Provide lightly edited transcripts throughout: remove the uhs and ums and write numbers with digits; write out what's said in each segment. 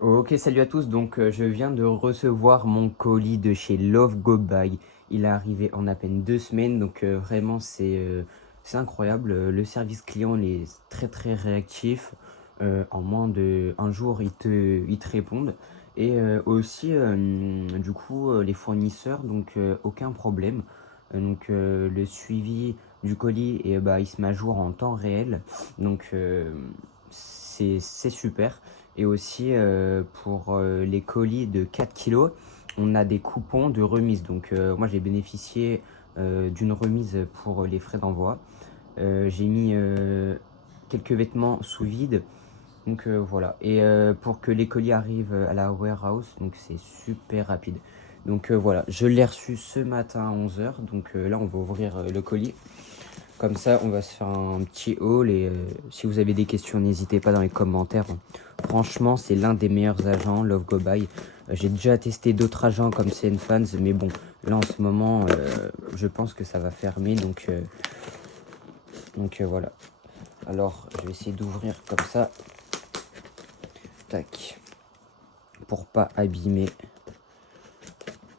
Ok, salut à tous. Donc, je viens de recevoir mon colis de chez Love Go Bag. Il est arrivé en à peine 2 semaines, donc vraiment c'est incroyable. Le service client il est très très réactif. En moins de un jour, ils te répondent. Et aussi, du coup, les fournisseurs, donc aucun problème. Le suivi du colis, et bah, il se met à jour en temps réel. Donc, c'est super. Et aussi, pour les colis de 4 kilos, on a des coupons de remise. Donc, moi, j'ai bénéficié d'une remise pour les frais d'envoi. J'ai mis quelques vêtements sous vide. Donc, voilà. Et pour que les colis arrivent à la warehouse, donc c'est super rapide. Donc, voilà. Je l'ai reçu ce matin à 11 h. Donc, là, on va ouvrir le colis. Comme ça, on va se faire un petit haul et si vous avez des questions, n'hésitez pas dans les commentaires. Franchement, c'est l'un des meilleurs agents, Love Go Buy. J'ai déjà testé d'autres agents comme CN Fans, mais bon, là en ce moment, je pense que ça va fermer, donc voilà. Alors, je vais essayer d'ouvrir comme ça. Tac. Pour pas abîmer.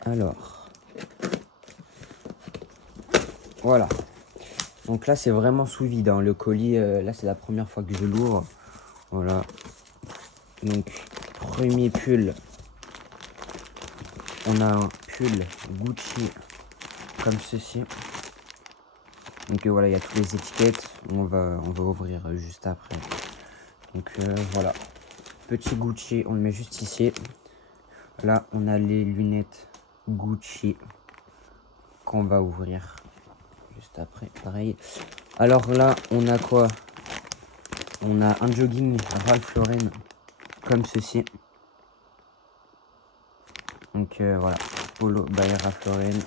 Alors. Voilà. Donc là, c'est vraiment sous vide, hein. Le colis, là, c'est la première fois que je l'ouvre. Voilà. Donc, premier pull. On a un pull Gucci comme ceci. Donc voilà, il y a toutes les étiquettes. On va ouvrir juste après. Donc voilà. Petit Gucci, on le met juste ici. Là, on a les lunettes Gucci qu'on va ouvrir juste après. Pareil. Alors là, on a quoi? On a un jogging Ralph Lauren comme ceci. Donc voilà. Polo by Ralph Lauren.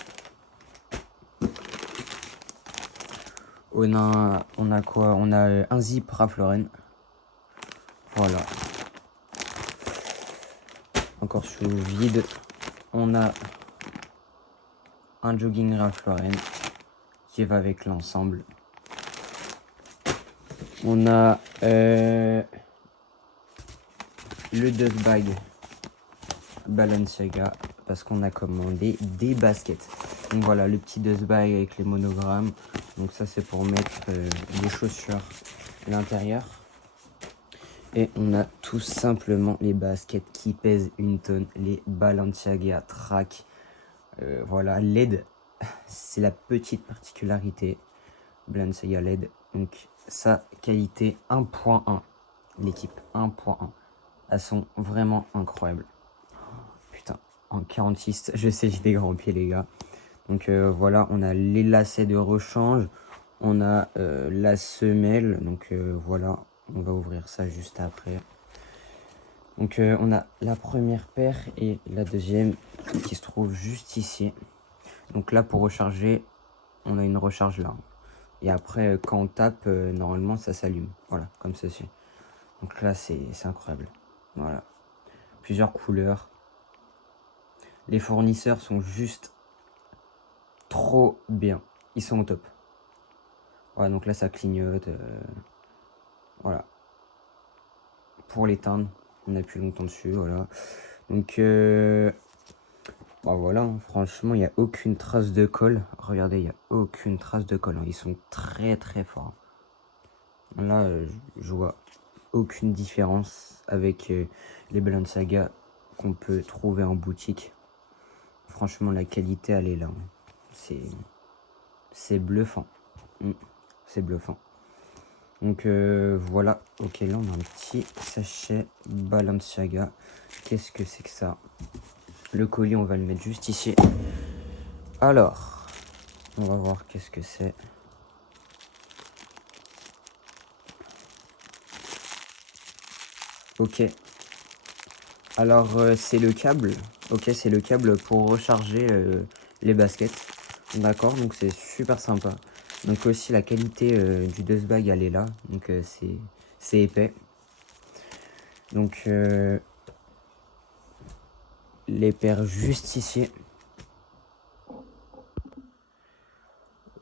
On a quoi? On a un zip Ralph Lauren. Voilà. Encore sous vide. On a un jogging Ralph Lauren qui va avec l'ensemble. On a le dust bag Balenciaga parce qu'on a commandé des baskets. Donc voilà, le petit dust bag avec les monogrammes. Donc ça, c'est pour mettre les chaussures à l'intérieur. Et on a tout simplement les baskets qui pèsent 1 tonne, les Balenciaga Track. Voilà, LED, c'est la petite particularité. Balenciaga LED, donc sa qualité 1.1, l'équipe 1.1. Elles sont vraiment incroyables. Putain, en 46, je sais, j'ai des grands pieds, les gars. Donc voilà, on a les lacets de rechange. On a la semelle. Donc voilà, on va ouvrir ça juste après. Donc on a la première paire et la deuxième qui se trouve juste ici. Donc là, pour recharger, on a une recharge là. Et après, quand on tape, normalement, ça s'allume. Voilà, comme ceci. Donc là, c'est incroyable. Voilà. Plusieurs couleurs. Les fournisseurs sont juste trop bien. Ils sont au top. Voilà, donc là, ça clignote. Voilà. Pour l'éteindre, on appuie longtemps dessus. Voilà. Donc, bah voilà, hein, franchement, il n'y a aucune trace de colle. Regardez, il n'y a aucune trace de colle, hein. Ils sont très très forts. Là, je vois aucune différence avec les Balenciaga qu'on peut trouver en boutique. Franchement, la qualité, elle est là, hein. C'est bluffant. C'est bluffant. Donc voilà. Ok, là, on a un petit sachet Balenciaga. Qu'est-ce que c'est que ça? Le colis, on va le mettre juste ici. Alors, on va voir qu'est-ce que c'est. Ok. Alors, c'est le câble. Ok, c'est le câble pour recharger les baskets. D'accord, donc c'est super sympa. Donc aussi, la qualité du dust bag, elle est là. Donc c'est épais. Donc, les paires juste ici.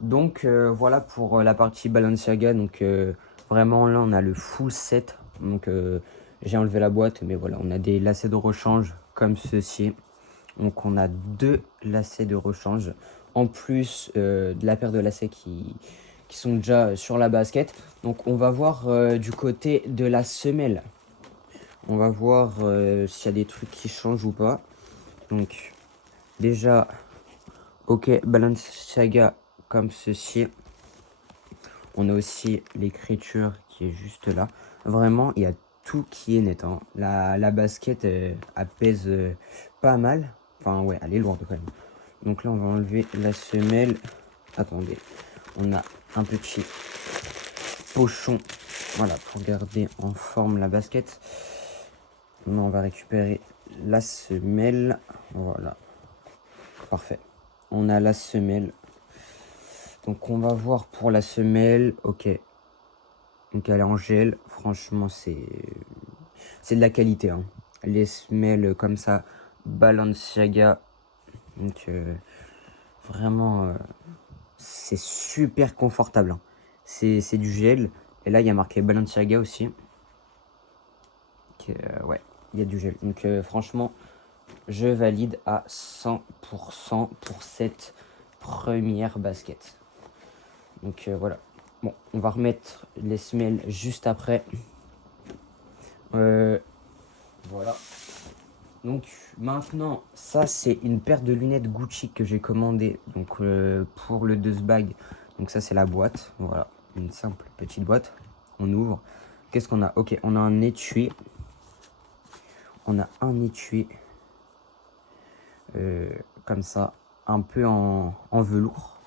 Donc, voilà pour la partie Balenciaga. Donc, vraiment, là, on a le full set. Donc, J'ai enlevé la boîte, mais voilà, on a des lacets de rechange comme ceci. Donc on a 2 lacets de rechange, en plus de la paire de lacets qui sont déjà sur la basket. Donc on va voir du côté de la semelle. On va voir s'il y a des trucs qui changent ou pas. Donc déjà, ok, Balenciaga comme ceci. On a aussi l'écriture qui est juste là. Vraiment, il y a tout qui est net, hein. La basket, elle pèse pas mal. Enfin, ouais, elle est lourde quand même. Donc là, on va enlever la semelle. Attendez, on a un petit pochon, voilà, pour garder en forme la basket. Maintenant, on va récupérer la semelle. Voilà, parfait. On a la semelle. Donc, on va voir pour la semelle. Ok. Donc, elle est en gel. Franchement, c'est de la qualité, hein. Les semelles comme ça, Balenciaga. Donc, vraiment, c'est super confortable, hein. C'est du gel. Et là, il y a marqué Balenciaga aussi. Ouais, il y a du gel. Donc, franchement, je valide à 100% pour cette première basket. Donc, voilà. Bon, on va remettre les semelles juste après. Voilà. Donc maintenant, ça c'est une paire de lunettes Gucci que j'ai commandé donc pour le Bag. Donc ça c'est la boîte, voilà, une simple petite boîte. On ouvre. Qu'est-ce qu'on a? Ok, on a un étui. On a un étui comme ça, un peu en velours,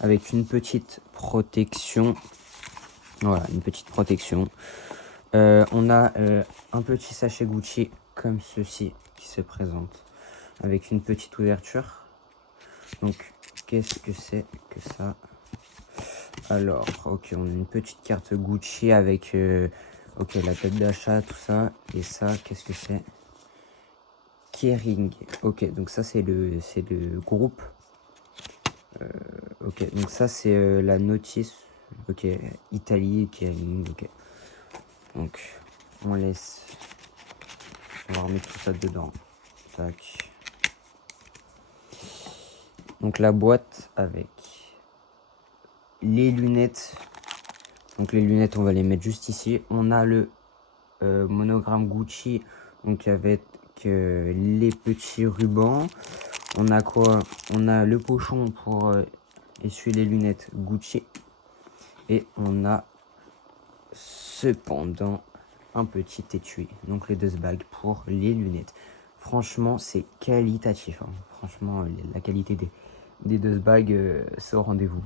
avec une petite protection. Voilà, une petite protection. On a un petit sachet Gucci comme ceci qui se présente avec une petite ouverture. Donc, qu'est-ce que c'est que ça? Alors, ok, on a une petite carte Gucci avec ok, la tête d'achat, tout ça. Et ça, qu'est-ce que c'est? Kering. Ok, donc ça, c'est le groupe. Ok, donc ça, c'est la notice. Ok, Italie, Kering. Ok. Donc, on laisse. On va remettre tout ça dedans. Tac. Donc, la boîte avec les lunettes. Donc, les lunettes, on va les mettre juste ici. On a le monogramme Gucci. Donc, avec les petits rubans. On a quoi? On a le pochon pour essuyer les lunettes Gucci. Et on a cependant un petit étui, donc les 2 bagues pour les lunettes. Franchement, c'est qualitatif, hein. Franchement, la qualité des 2 bagues, c'est au rendez-vous.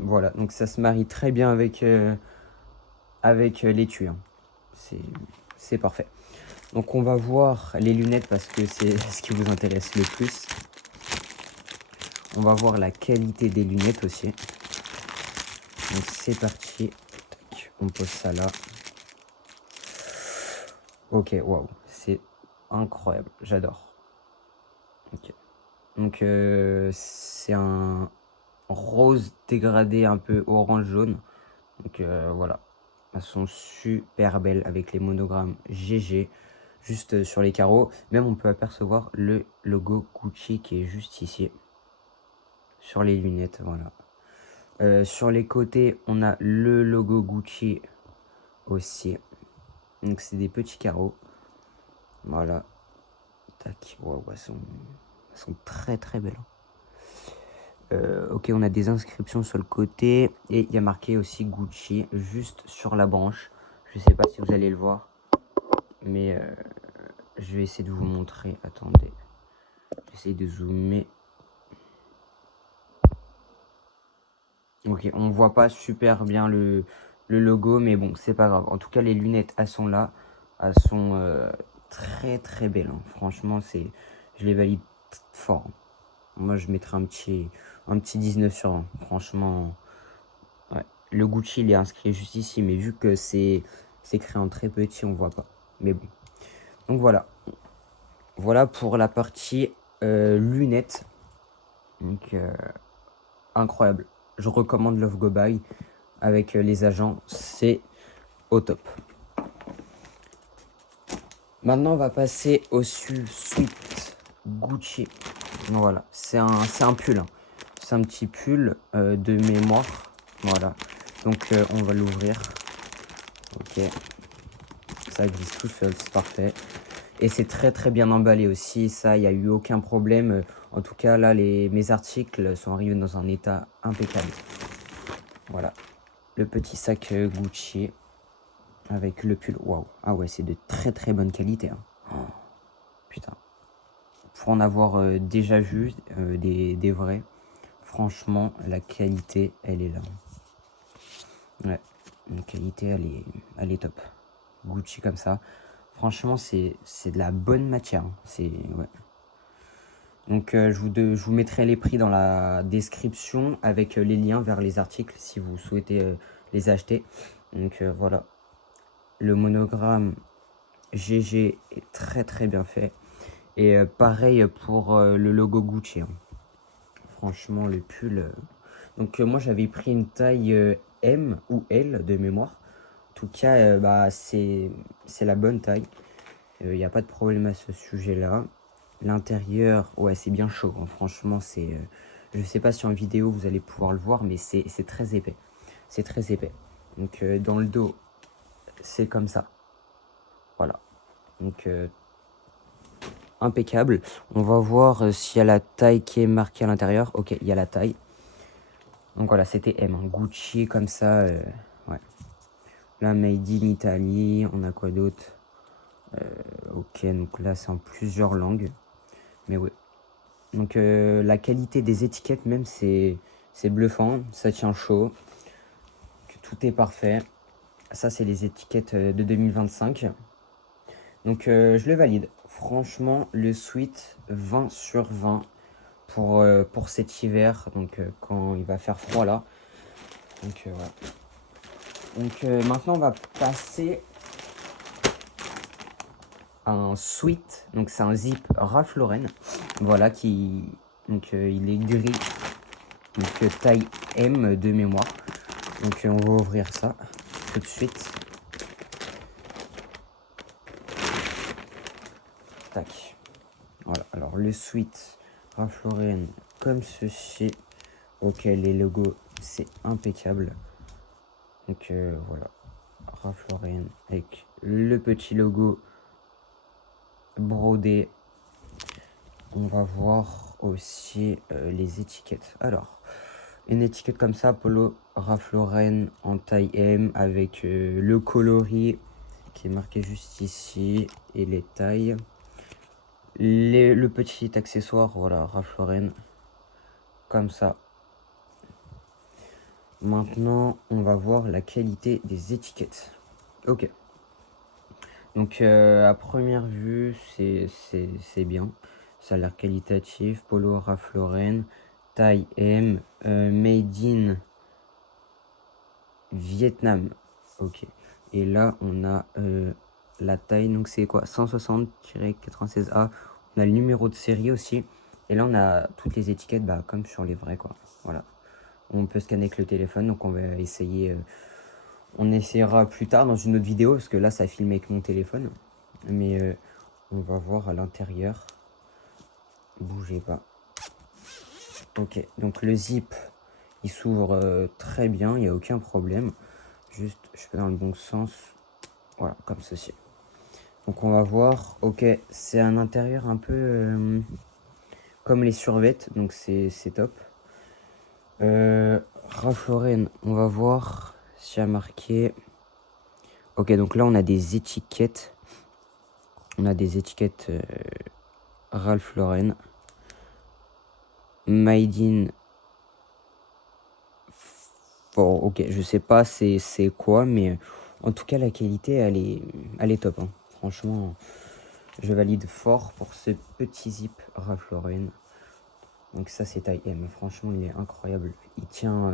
Voilà, donc ça se marie très bien avec, l'étui, hein. C'est parfait. Donc on va voir les lunettes parce que c'est ce qui vous intéresse le plus. On va voir la qualité des lunettes aussi. Donc c'est parti. Tac, on pose ça là. Ok, waouh, c'est incroyable, j'adore. Ok. Donc c'est un rose dégradé un peu orange jaune. Donc voilà, elles sont super belles avec les monogrammes GG juste sur les carreaux. Même on peut apercevoir le logo Gucci qui est juste ici sur les lunettes. Voilà. Sur les côtés, on a le logo Gucci aussi. Donc c'est des petits carreaux. Voilà. Tac. Waouh, elles sont très très belles. Ok, on a des inscriptions sur le côté et il y a marqué aussi Gucci juste sur la branche. Je sais pas si vous allez le voir, mais je vais essayer de vous montrer. Attendez, j'essaie de zoomer. Ok, on voit pas super bien le logo, mais bon, c'est pas grave. En tout cas, les lunettes, elles sont là. Elles sont très très belles, hein. Franchement, je les valide fort. Moi, je mettrais un petit 19 sur 20. Franchement, ouais. Le Gucci, il est inscrit juste ici, mais vu que c'est écrit en très petit, on voit pas. Mais bon. Donc voilà. Voilà pour la partie lunettes. Donc, incroyable. Je recommande Love Go Buy avec les agents. C'est au top. Maintenant, on va passer au sweat Gucci. Voilà, c'est un pull. Hein. C'est un petit pull de mémoire. Voilà. Donc, on va l'ouvrir. Ok. Ça glisse tout seul, c'est parfait. Et c'est très très bien emballé aussi. Ça, il n'y a eu aucun problème. En tout cas, là, mes articles sont arrivés dans un état impeccable. Voilà. Le petit sac Gucci avec le pull. Waouh. Ah ouais, c'est de très très bonne qualité. Hein. Oh, putain. Pour en avoir déjà vu des vrais, franchement, la qualité, elle est là. Ouais, la qualité, elle est top. Gucci comme ça. Franchement, c'est de la bonne matière. Hein. Ouais. Donc, je vous mettrai les prix dans la description avec les liens vers les articles si vous souhaitez les acheter. Donc, voilà. Le monogramme GG est très très bien fait. Et pareil pour le logo Gucci. Hein. Franchement, le pull. Donc, moi, j'avais pris une taille M ou L de mémoire. En tout cas, bah, c'est la bonne taille. Il n'y a pas de problème à ce sujet-là. L'intérieur, ouais, c'est bien chaud. Hein. Franchement, c'est. Je sais pas si en vidéo vous allez pouvoir le voir, mais c'est très épais. C'est très épais. Donc, dans le dos, c'est comme ça. Voilà. Donc, impeccable. On va voir s'il y a la taille qui est marquée à l'intérieur. Ok, il y a la taille. Donc voilà, c'était M. Hein. Gucci comme ça. Ouais. Là, Made in Italy. On a quoi d'autre? Ok, donc là, c'est en plusieurs langues. Mais ouais. Donc la qualité des étiquettes même, c'est bluffant. Ça tient chaud. Tout est parfait. Ça, c'est les étiquettes de 2025. Donc je le valide. Franchement, le sweat 20 sur 20 pour cet hiver. Donc quand il va faire froid là. Donc voilà. Donc maintenant, on va passer à un sweat. Donc c'est un zip Ralph Lauren. Voilà, donc il est gris. Donc taille M de mémoire. Donc on va ouvrir ça tout de suite. Tac. Voilà, alors le sweat Ralph Lauren comme ceci. Ok, les logos, c'est impeccable. Donc voilà, Ralph Lauren avec le petit logo brodé. On va voir aussi les étiquettes. Alors, une étiquette comme ça, polo Ralph Lauren en taille M avec le coloris qui est marqué juste ici et les tailles. Le petit accessoire, voilà, Ralph Lauren, comme ça. Maintenant, on va voir la qualité des étiquettes. Ok. Donc, à première vue, c'est bien. Ça a l'air qualitatif. Polo Ralph Lauren, taille M, made in Vietnam. Ok. Et là, on a la taille, donc c'est quoi? 160-96A. On a le numéro de série aussi. Et là, on a toutes les étiquettes, bah, comme sur les vrais, quoi. Voilà. On peut scanner avec le téléphone, donc on va essayer. On essaiera plus tard dans une autre vidéo, parce que là, ça filme avec mon téléphone. Mais on va voir à l'intérieur. Bougez pas. Ok, donc le zip, il s'ouvre très bien, il n'y a aucun problème. Juste, je fais dans le bon sens. Voilà, comme ceci. Donc on va voir. Ok, c'est un intérieur un peu comme les survêtes, donc c'est top. Ralph Lauren, on va voir s'il y a marqué. Ok, donc là on a des étiquettes. On a des étiquettes Ralph Lauren. Made in. Bon, ok, je sais pas c'est quoi, mais en tout cas la qualité elle est top. Hein. Franchement, je valide fort pour ce petit zip Ralph Lauren. Donc ça c'est taille M. Franchement il est incroyable. Il tient.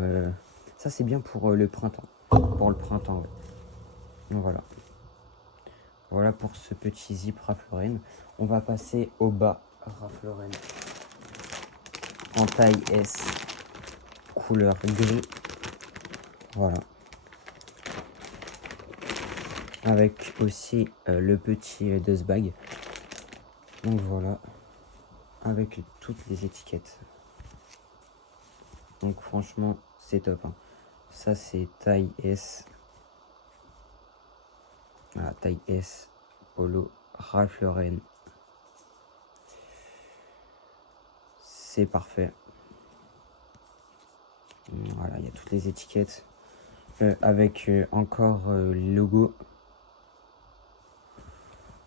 Ça c'est bien pour le printemps. Pour le printemps, ouais. Donc voilà. Voilà pour ce petit zip Ralph Lauren. On va passer au bas Ralph Lauren. En taille S. Couleur gris. Voilà. avec aussi le petit dust bag. Donc voilà, avec toutes les étiquettes. Donc franchement, c'est top. Hein. Ça, c'est taille S. Voilà, taille S, polo, Ralph Lauren. C'est parfait. Voilà, il y a toutes les étiquettes. Avec encore les logos.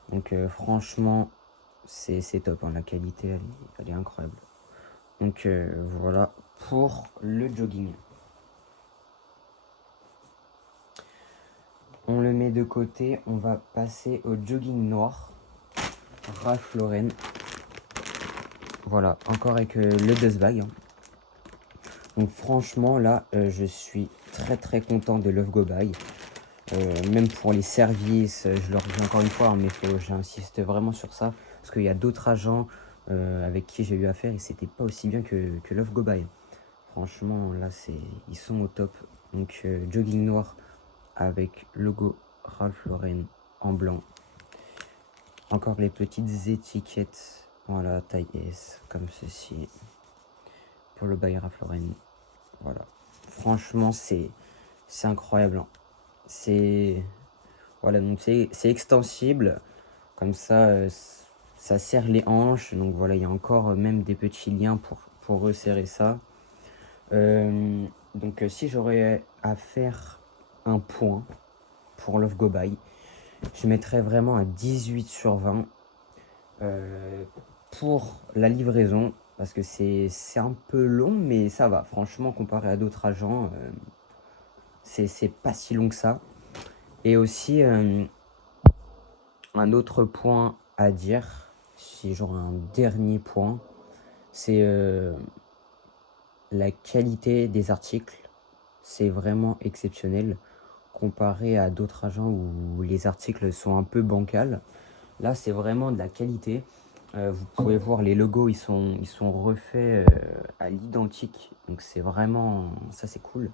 Donc franchement, c'est top. Hein. La qualité, elle est incroyable. Donc voilà pour le jogging. On le met de côté. On va passer au jogging noir. Ralph Lauren. Voilà, encore avec le dust bag. Hein. Donc franchement, là, je suis très content de Love Go Buy. Même pour les services, je leur dis encore une fois, hein, mais j'insiste vraiment sur ça. Parce qu'il y a d'autres agents avec qui j'ai eu affaire et c'était pas aussi bien que Love Go Buy. Franchement, là, ils sont au top. Donc, jogging noir avec logo Ralph Lauren en blanc. Encore les petites étiquettes. Voilà, taille S, comme ceci. Pour le by Ralph Lauren. Voilà. Franchement, c'est incroyable. Hein. Voilà, donc c'est extensible. Comme ça, ça serre les hanches. Donc voilà, il y a encore même des petits liens pour resserrer ça. Donc si j'aurais à faire un point pour Love Go Buy, je mettrais vraiment à 18 sur 20 pour la livraison. Parce que c'est un peu long, mais ça va. Franchement, comparé à d'autres agents, c'est pas si long que ça. Et aussi, un autre point à dire, si j'aurais un dernier point, c'est la qualité des articles. C'est vraiment exceptionnel comparé à d'autres agents où les articles sont un peu bancals. Là, c'est vraiment de la qualité. Vous pouvez voir les logos, ils sont refaits à l'identique. Donc c'est vraiment, ça c'est cool.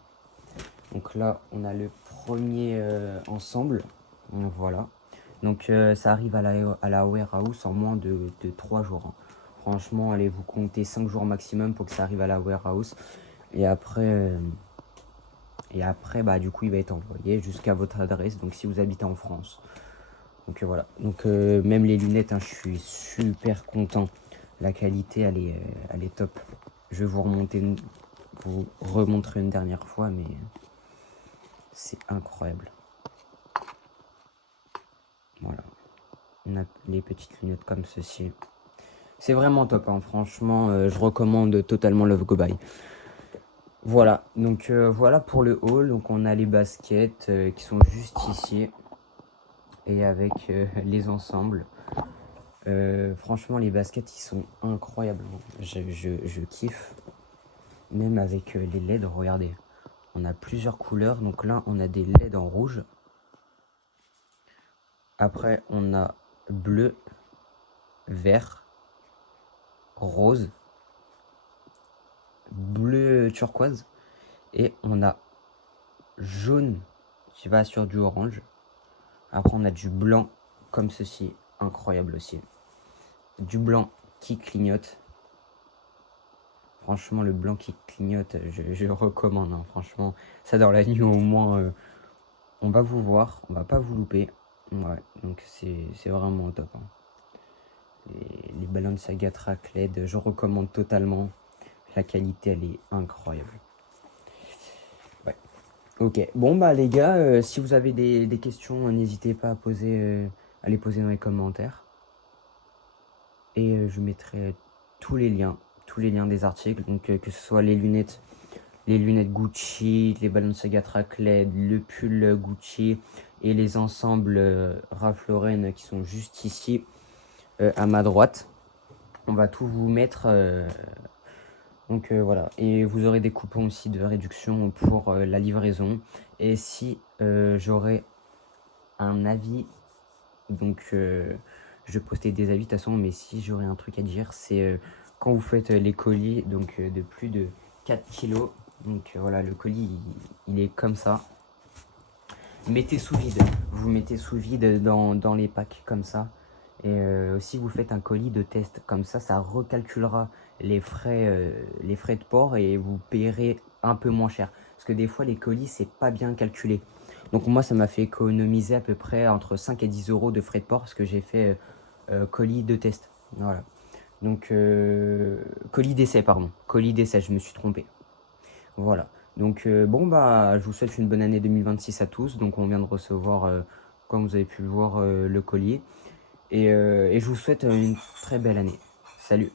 Donc là, on a le premier ensemble. Voilà. Donc ça arrive à la warehouse en moins de 3 jours. Hein. Franchement, allez vous compter 5 jours maximum pour que ça arrive à la warehouse. Et après, bah, du coup, il va être envoyé jusqu'à votre adresse. Donc si vous habitez en France. Donc voilà. Donc même les lunettes, hein, je suis super content. La qualité, elle est top. Je vais vous remontrer une dernière fois, mais c'est incroyable. Voilà. On a les petites lunettes comme ceci. C'est vraiment top, hein. Franchement, je recommande totalement Love Go Buy. Voilà, donc voilà pour le haul. Donc on a les baskets qui sont juste ici. Et avec les ensembles. Franchement, les baskets, ils sont incroyables. Je kiffe. Même avec les LED, regardez. On a plusieurs couleurs. Donc là, on a des LED en rouge. Après, on a bleu, vert, rose, bleu turquoise. Et on a jaune qui va sur du orange. Après, on a du blanc comme ceci. Incroyable aussi. Du blanc qui clignote. Franchement, le blanc qui clignote, je recommande. Hein. Franchement, ça dans la nuit au moins, on va vous voir. On va pas vous louper. Ouais, donc c'est vraiment top. Hein. Les Balenciaga Track LED, je recommande totalement. La qualité, elle est incroyable. Ouais. Ok, bon bah les gars, si vous avez des questions, n'hésitez pas à les poser dans les commentaires. Et je mettrai tous les liens des articles, donc que ce soit les lunettes Gucci, les Balenciaga Track LED, le pull Gucci et les ensembles Ralph Lauren qui sont juste ici à ma droite. On va tout vous mettre. Donc voilà, et vous aurez des coupons aussi de réduction pour la livraison. Et si j'aurai un avis, donc je vais poster des avis de toute façon, mais si j'aurais un truc à dire, c'est quand vous faites les colis donc de plus de 4 kilos. Donc voilà, le colis il est comme ça. mettez sous vide. Vous mettez sous vide dans les packs comme ça. Et si vous faites un colis de test comme ça recalculera les frais de port et vous payerez un peu moins cher. Parce que des fois, les colis, c'est pas bien calculé. Donc moi, ça m'a fait économiser à peu près entre 5 et 10 euros de frais de port parce que j'ai fait colis de test. Voilà. Donc, colis d'essai, pardon. Colis d'essai, je me suis trompé. Voilà. Donc, bon, bah, je vous souhaite une bonne année 2026 à tous. Donc, on vient de recevoir, comme vous avez pu le voir, le collier. Et je vous souhaite une très belle année. Salut!